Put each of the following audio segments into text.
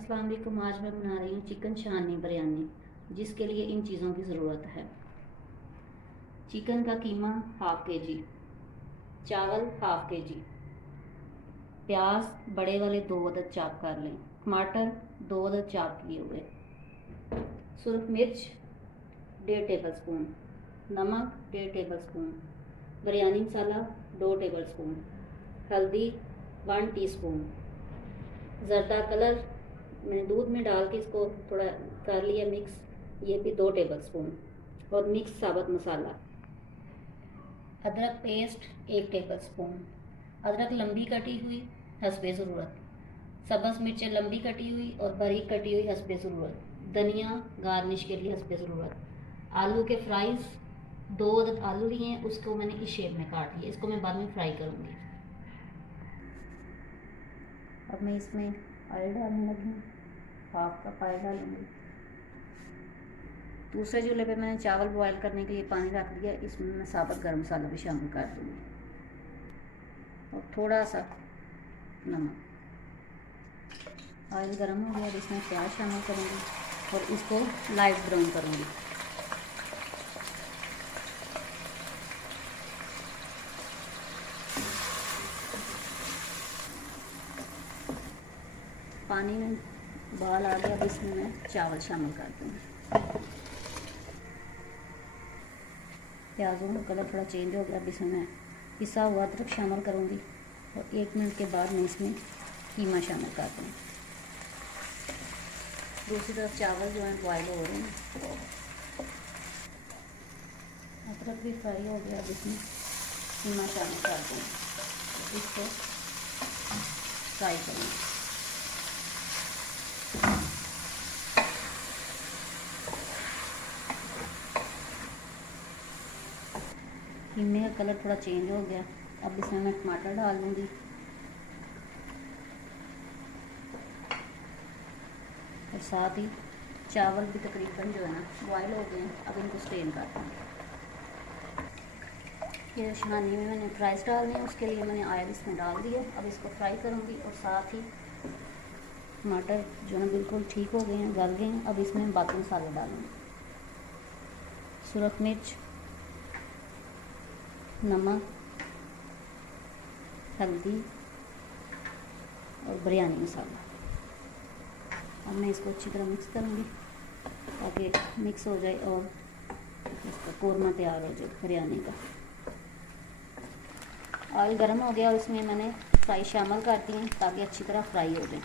अस्सलाम वालेकुम। आज मैं बना रही हूँ चिकन शानी बिरयानी, जिसके लिए इन चीज़ों की ज़रूरत है। चिकन का कीमा हाफ़ के जी, चावल हाफ़ के जी, प्याज बड़े वाले 2 अदद चाप कर लें, टमाटर 2 अदद चाप किए हुए, सुरख मिर्च 1.5 टेबल स्पून, नमक 1.5 टेबल स्पून, बिरयानी मसाला 2 टेबल स्पून, हल्दी 1 टीस्पून, ज़रदा कलर मैंने दूध में डाल के इसको थोड़ा कर लिया मिक्स, ये भी 2 टेबल स्पून, और मिक्स साबुत मसाला। अदरक पेस्ट 1 टेबल स्पून, अदरक लंबी कटी हुई हस्बे ज़रूरत, सब्ज़ मिर्चें लंबी कटी हुई और बारीक कटी हुई हस्बे ज़रूरत, धनिया गार्निश के लिए हस्बे ज़रूरत, आलू के फ्राइज़ 2 अदद आलू लिए हैं, उसको मैंने इस शेप में काट लिया, इसको मैं बाद में फ्राई करूँगी। अब मैं इसमें ऑयल डालने लगी, हाफ कप ऑयल डालूंगी। दूसरे चूल्हे पे मैंने चावल बॉयल करने के लिए पानी रख दिया, इसमें मैं साबुत गर्म मसाला भी शामिल कर दूँगी और थोड़ा सा नमक। ऑयल गर्म हो गया, अब इसमें प्याज शामिल करूँगी और इसको लाइट ब्राउन करूँगी। पानी में उबाल आ गया, अब इसमें मैं चावल शामिल कर दूँगी। प्याज़ों का कलर थोड़ा चेंज हो गया, अब इसमें मैं पिसा हुआ अदरक शामिल करूँगी और 1 मिनट के बाद मैं इसमें कीमा शामिल कर दूँगी। दूसरी तरफ चावल जो हैं बॉयल हो रहे हैं, अदरक भी फ्राई हो गया, अब इसमें कीमा शामिल कर दूँगी, इसको फ्राई करूँगी। कीमे का कलर थोड़ा चेंज हो गया, अब इसमें मैं टमाटर डाल दूँगी और साथ ही चावल भी तकरीबन जो है ना बॉयल हो गए हैं, अब इनको स्ट्रेन कर दूँगी। ये शानी में मैंने फ्राइज़ डालनी है, उसके लिए मैंने ऑयल इसमें डाल दिया, अब इसको फ्राई करूँगी और साथ ही टमाटर जो है बिल्कुल ठीक हो गए हैं, गल गए हैं, अब इसमें बाकी मसाले डालूँगी। सुरख मिर्च, नमक, हल्दी और बिरयानी मसाला। अब मैं इसको अच्छी तरह मिक्स करूँगी ताकि मिक्स हो जाए और इसका कोरमा तैयार हो जाए बिरयानी का। ऑयल गर्म हो गया और इसमें मैंने फ्राई शामिल कर दी हैं ताकि अच्छी तरह फ्राई हो जाए।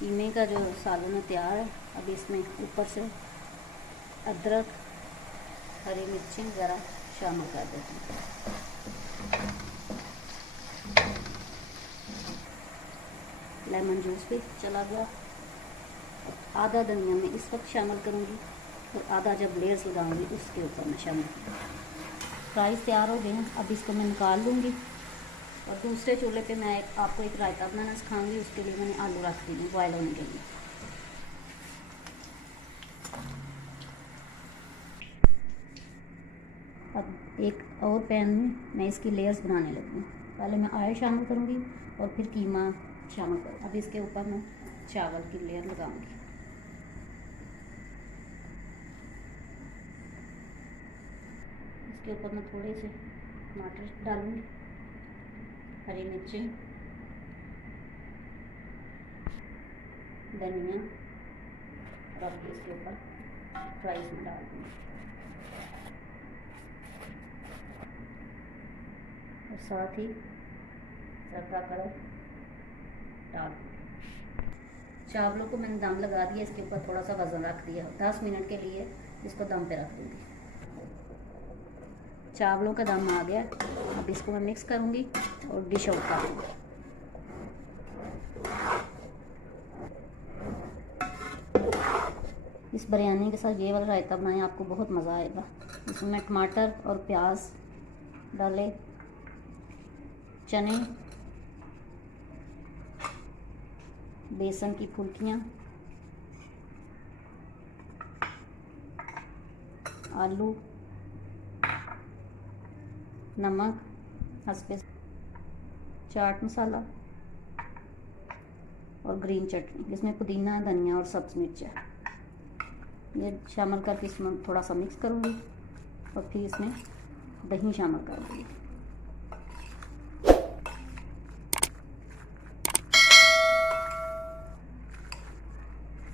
कीमे का जो सालन है तैयार है, अब इसमें ऊपर से अदरक, हरी मिर्चें ज़रा शामिल कर देती हूँ। लेमन जूस भी चला गया। आधा धनिया मैं इस वक्त शामिल करूँगी और आधा जब लेयर्स लगाऊंगी उसके ऊपर मैं शामिल करूँगी। फ्राइज़ तैयार हो गए हैं, अब इसको मैं निकाल लूँगी और दूसरे चूल्हे पे मैं आपको एक रायता बनाना सिखाऊंगी। उसके लिए मैंने आलू रख दी हैं बॉयल होने के लिए। अब एक और पैन में मैं इसकी लेयर्स बनाने लगी हूँ। पहले मैं ऑयल शामिल करूँगी और फिर कीमा शामिल करूँ। अब इसके ऊपर मैं चावल की लेयर लगाऊंगी। इसके ऊपर मैं थोड़े से टमाटर डालूँगी, हरी मिर्चें, धनिया, और अब इसके ऊपर फ्राइज़ में डाल दूँगी और साथ ही ज़रदा कलर डाल दूँगी। चावलों को मैंने दम लगा दिया, इसके ऊपर थोड़ा सा वज़न रख दिया, 10 मिनट के लिए इसको दम पे रख दूँगी। चावलों का दम आ गया, अब इसको मैं मिक्स करूँगी और डिश आउट कर दूँगी। इस बिरयानी के साथ ये वाला रायता बनाएं, आपको बहुत मज़ा आएगा। इसमें मैं टमाटर और प्याज डाले, चने, बेसन की फुल्कियाँ, आलू, नमक, हस्बे चाट मसाला, और ग्रीन चटनी जिसमें पुदीना, धनिया और सब्ज़ मिर्च है। ये शामिल करके इसमें थोड़ा सा मिक्स करूँगी और फिर इसमें दही शामिल कर दूँगी।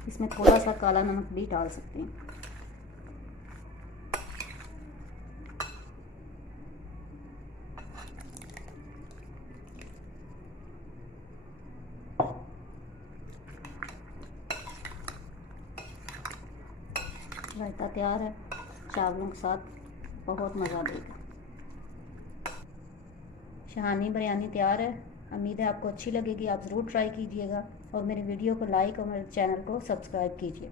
इसमें थोड़ा सा काला नमक भी डाल सकते हैं। रायता तैयार है, चावलों के साथ बहुत मज़ा देगा। शाहानी बिरयानी तैयार है। उम्मीद है आपको अच्छी लगेगी। आप ज़रूर ट्राई कीजिएगा और मेरे वीडियो को लाइक और मेरे चैनल को सब्सक्राइब कीजिए।